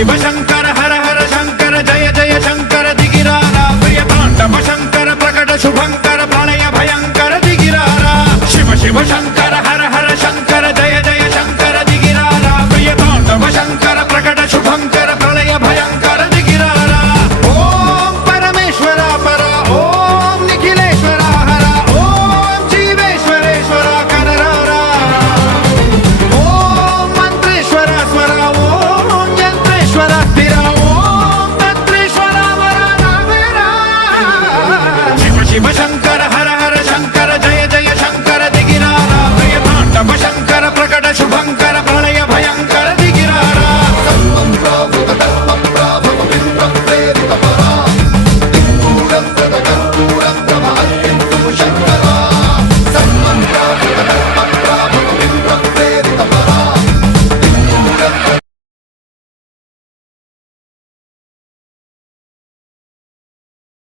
शिव शंकर हर हर शंकर जय जय शंकर दिगिरारा प्रिय तांडव शंकर प्रकट शुभंकर प्रलय भयंकर दिगिरारा शिव शिव शंकर